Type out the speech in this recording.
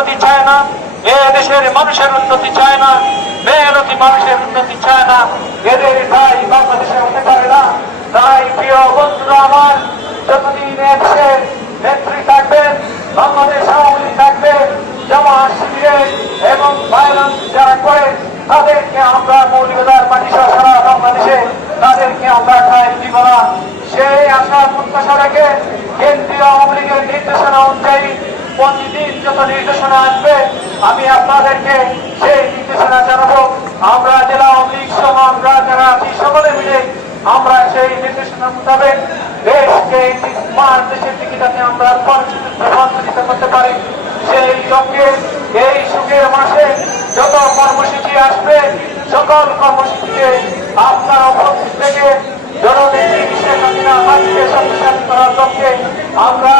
উন্নতি চায় না, এ দেশের মানুষের উন্নতি চায় না, মেহনতি মানুষের উন্নতি চায় না, এদের ভাই বাংলাদেশে হতে পারে না। তাই প্রিয় বন্ধুরা আমার, যতদিন দেশের নেত্রী থাকবেন, বাংলাদেশ আওয়ামী লীগ থাকবে, জামাত শিবির এবং ভায়োলেন্স যারা করে তাদেরকে আমরা মৌলিকতার মাটি সহ সারা বাংলাদেশে তাদেরকে আমরা ঠাঁই দিব না। সেই আশা প্রত্যাশা রেখে কেন্দ্রীয় আওয়ামী লীগের নির্দেশনা অনুযায়ী প্রতিদিন যত নির্দেশনা আসবে আমি আপনাদেরকে সেই নির্দেশনা জানাবো। আমরা জেলা আওয়ামী লীগ সহ আমরা যারা আছি সকলে মিলে আমরা সেই নির্দেশনা মোতাবেক দেশকে দেশের দিকে যাতে আমরা রূপান্তরিত করতে পারি, সেই লক্ষ্যে এই সুখের মাসে যত কর্মসূচি আসবে সকল কর্মসূচিতে আপনার উপস্থিত থেকে জননেত্রী শেখ হাসিনা হাতকে শক্তিশালী করার লক্ষ্যে আমরা